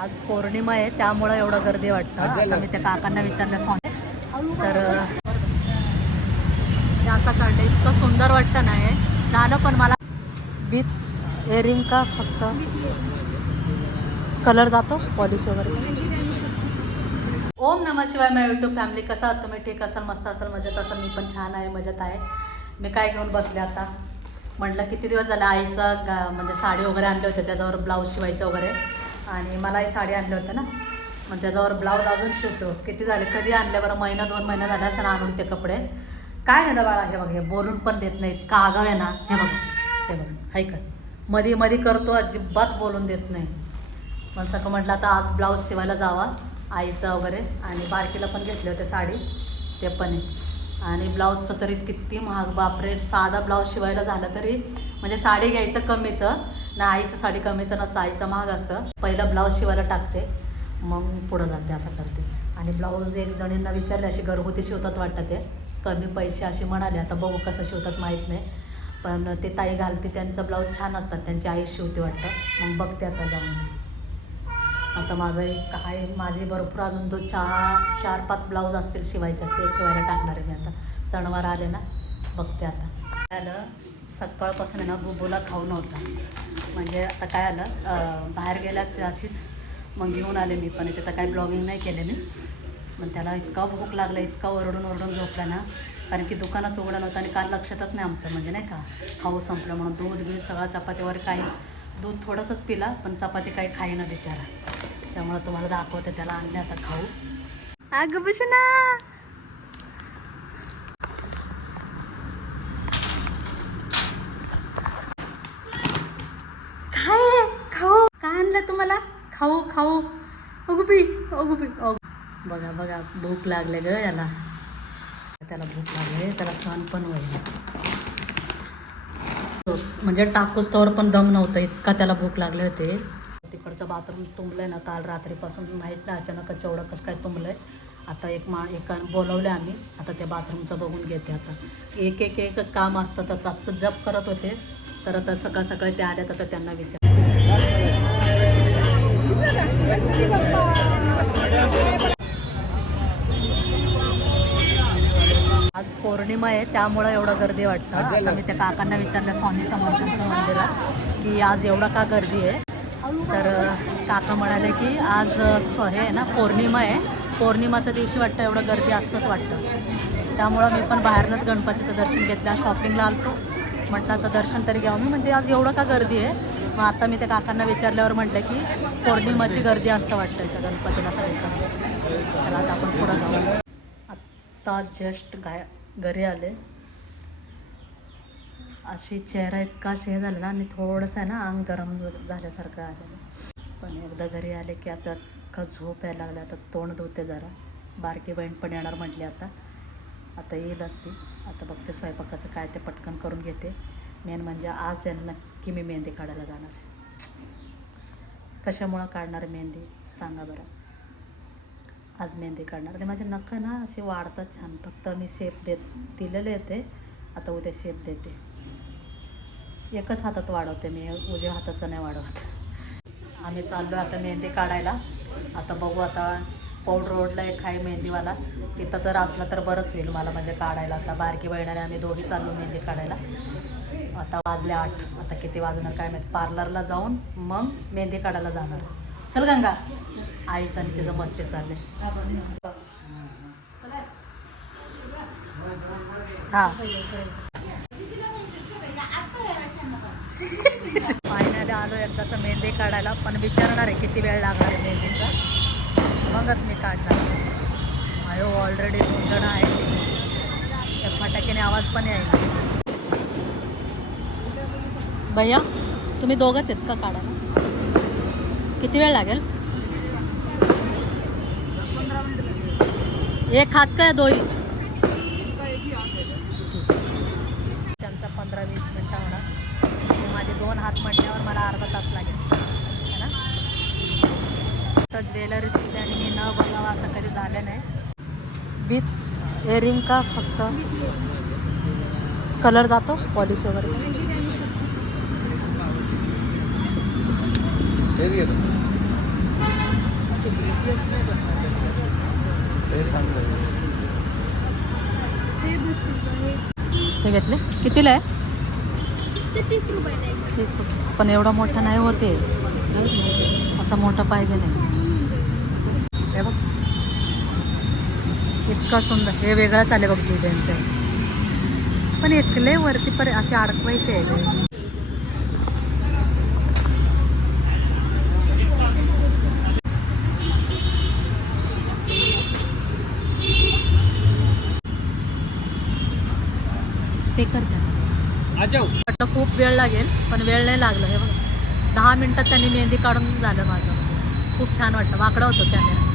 आज पौर्णिमा आहे त्यामुळे एवढं गर्दी वाटतं. आता मी त्या काकांना विचारलं सांग तर ते असं काढलं इतकं सुंदर वाटतं नाही झालं. पण मला विथ एअरिंग का फक्त कलर जातो पॉलिश वगैरे. ओम नमः शिवाय माझ्या यूट्यूब फॅमिली. कसा आहात तुम्ही? ठीक असाल, मस्त असाल, मजेत असाल. मी पण छान आहे, मजेत आहे. मी काय घेऊन बसले आता म्हटलं किती दिवस झाले आईचा म्हणजे साडी वगैरे आणले होते त्याच्यावर ब्लाऊज शिवायचं वगैरे. आणि मलाही साडी आणले होते ना, मग त्याच्यावर ब्लाऊज अजून शिवतो. किती झाले कधी आणले बरं? महिना 2 महिना झाले असं आणून ते कपडे. काय आहे ना बाळा, हे बघ हे बोलून पण देत नाहीत का आगाव आहे ना. हे बघ हे बघ हाय का मध्ये मध्ये करतो, अजिबात बोलून देत नाही. मग सगळं म्हटलं आता आज ब्लाऊज शिवायला जावा आईचा वगैरे. आणि बारकीला पण घेतले होते साडी, ते पण आहे. आणि ब्लाऊजचं तरी किती महाग बापरे. साधा ब्लाऊज शिवायला झालं तरी म्हणजे साडी घ्यायचं कमीचं ना, आईचं साडी कमीचं नसतं, आईचं महाग असतं. पहिलं ब्लाऊज शिवायला टाकते मग पुढं जाते असं करते. आणि ब्लाऊज एक जणींना विचारले, अशी घरगुती शिवतात वाटतं ते, कमी पैसे असे म्हणाले. आता बघू कसं शिवतात माहीत नाही, पण ते ताई घालते त्यांचं ब्लाऊज छान असतात, त्यांची आई शिवते वाटतं. मग बघते आता जाऊन. आता माझं एक आहे, माझे भरपूर अजून 4-5 ब्लाऊज असतील शिवायचं, ते शिवायला टाकणार आहे मी आता. सणवार आले ना, बघते आता. आलं सकाळपासून आहे ना बुबूला खाऊ नव्हता, म्हणजे आता काय आलं बाहेर गेल्या अशीच मग घेऊन आले मी. पण तिथं काही ब्लॉगिंग नाही केले मी. मग त्याला इतका भूक लागला, इतका ओरडून झोपला ना, कारण की दुकानच उघडं नव्हतं. आणि काल लक्षातच नाही आमचं, म्हणजे नाही का खाऊ संपलं म्हणून. दूध बीज सगळा चपातीवर काही, दूध थोडंसंच पिला पण चपाती काही खाईना बिचारा. त्यामुळे तुम्हाला दाखवते, त्याला आणले आता खाऊ. अगं भूषणा काय खाऊ, काय आणलं तुम्हाला? खाऊ खाऊ. अगुबी अगुबी बघा बघा भूक लागले ग याला. त्याला भूक लागले, त्याला सण पण होईल. म्हणजे टाकूस तोवर पण दम नव्हता, इतका त्याला भूक लागले होते. तिकडचं बाथरूम तुंबलंय ना काल रात्रीपासून, माहीत नाही अचानकच एवढं कसं काय तुंबलंय. आता एका बोलवले आम्ही, आता त्या बाथरूमचं बघून घेते. आता एक काम असतं तर आत्ता जप करत होते, तर आता सकाळी ते आले तर त्यांना विचार. आज पौर्णिमा आहे त्यामुळं एवढं गर्दी वाटतं. आता मी त्या काकांना विचारलं स्वामी समर्थांचं मंदिरात की आज एवढा का गर्दी आहे. तर काका म्हणाले की आज हे आहे ना पौर्णिमा आहे, पौर्णिमाच्या दिवशी वाटतं एवढं गर्दी असतंच वाटतं. त्यामुळं मी पण बाहेरनंच गणपतीचं दर्शन घेतलं. शॉपिंगला आलतो, म्हटलं आता दर्शन तरी घ्यावं. मी म्हणते आज एवढं का गर्दी आहे. मग आता मी त्या काकांना विचारल्यावर म्हटलं की पौर्णिमाची गर्दी असतं वाटतं इथं गणपतीला सगळीकडे. चला आता आपण पुढं जाऊ. आत्ता जस्ट घरी आले, अशी चेहरा इतका हे झाला ना, आणि थोडंसं आहे ना अंग गरम झाल्यासारखं आलेलं. पण एकदा घरी आले की आता का झोप यायला लागल्या. आता तोंड धुते जरा. बारकी बहीण पण येणार म्हटली, आता येईल असती. आता बघते स्वयंपाकाचं काय ते पटकन करून घेते. मेन म्हणजे आज आहे नक्की मी मेहंदी काढायला जाणार आहे. कशामुळं काढणार मेहंदी सांगा बरं? आज मेहंदी काढणार. आणि माझे नखं ना असे वाढतात छान, फक्त मी शेप दिलेले येते. आता उद्या शेप देते. एकच हातात वाढवते मी, उजव्या हाताचं नाही वाढवत. आम्ही चाललो आता मेहंदी काढायला. आता बघू, आता पौड रोडला एक आहे मेहंदीवाला, तिथं जर असलं तर बरंच होईल मला म्हणजे काढायला. आता बारकी बहिणाने आम्ही दोघी चाललो मेहंदी काढायला. आता वाजले 8, आता किती वाजणार काय माहीत. पार्लरला जाऊन मग मेहंदी काढायला जाणार. चल गंगा. आईचं आणि तिचं मस्ती चालले. हां फायनली आलो एकदाचं मेहंदी काढायला. पण विचारणार आहे किती वेळ लागणार आहे मेहंदीचा, मगच मी काढणार. आयो ऑलरेडी 2 जण आहेत, त्या फटाक्याने आवाज पण यायला. भैया तुम्ही दोघंच आहेत का काढायला? किती वेळ लागेल? 1 हात काय दोही? त्यांचा 15-20 मिनटं होणार. माझे 2 हात म्हटल्यावर मला अर्धा तास लागेल है ना. तर ज्वेलरी दिसते आणि मी न बघावं असं कधी झालं नाही. विथ एअरिंग का फक्त कलर जातो पॉलिश वगैरे? हे घेतले कितीला आहे? ते 30 रुपयाला आहे. 30 रुपये. पण एवढा मोठा नाही होते, असा मोठा पाहिजे नाही. हे बघ इतका सुंदर. हे वेगळाच आले बघ जुड्यांचं. पण एकले वरती पण असे अडकवायचे आहे. ते करतात खूप वेळ लागेल, पण वेळ नाही लागला. हे बघा 10 मिनटात त्यांनी मेहंदी काढून झालं माझं. खूप छान वाटलं. वाकडा होतो कॅमेरा.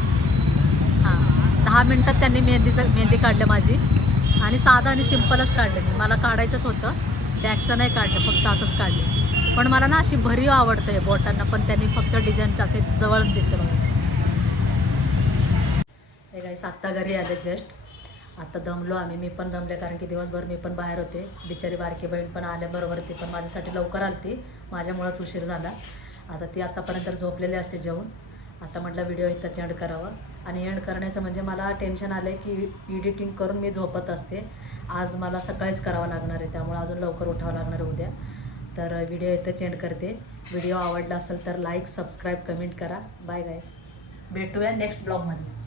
हां 10 मिनटात त्यांनी मेहंदी काढली माझी. आणि साधं आणि सिंपलच काढले मी. मला काढायचंच होतं, बॅगचं नाही काढलं, फक्त असंच काढले. पण मला ना अशी भरीव आवडतं आहे बोटांना, पण त्यांनी फक्त डिझाईनचं असे जवळच दिसते बघा. हे गाईस आत्ता घरी आले जस्ट. आता दमलो आम्ही. मी पण दमले, कारण की दिवसभर मी पण बाहेर होते. बिचारी बारकी बहीण पण आल्याबरोबर ती पण माझ्यासाठी लवकर आलती, माझ्यामुळंच उशीर झाला. आता ती आत्तापर्यंत झोपलेली असते जेवून. आता म्हटलं व्हिडिओ इथंच एंड करावा. आणि एंड करण्याचं म्हणजे मला टेन्शन आलं आहे की एडिटिंग करून मी झोपत असते. आज मला सकाळीच करावं लागणार आहे, त्यामुळे अजून लवकर उठावं लागणार आहे उद्या. तर व्हिडिओ इथंच एंड करते. व्हिडिओ आवडला असेल तर लाईक, सबस्क्राईब, कमेंट करा. बाय गाईस, भेटूया नेक्स्ट ब्लॉगमध्ये.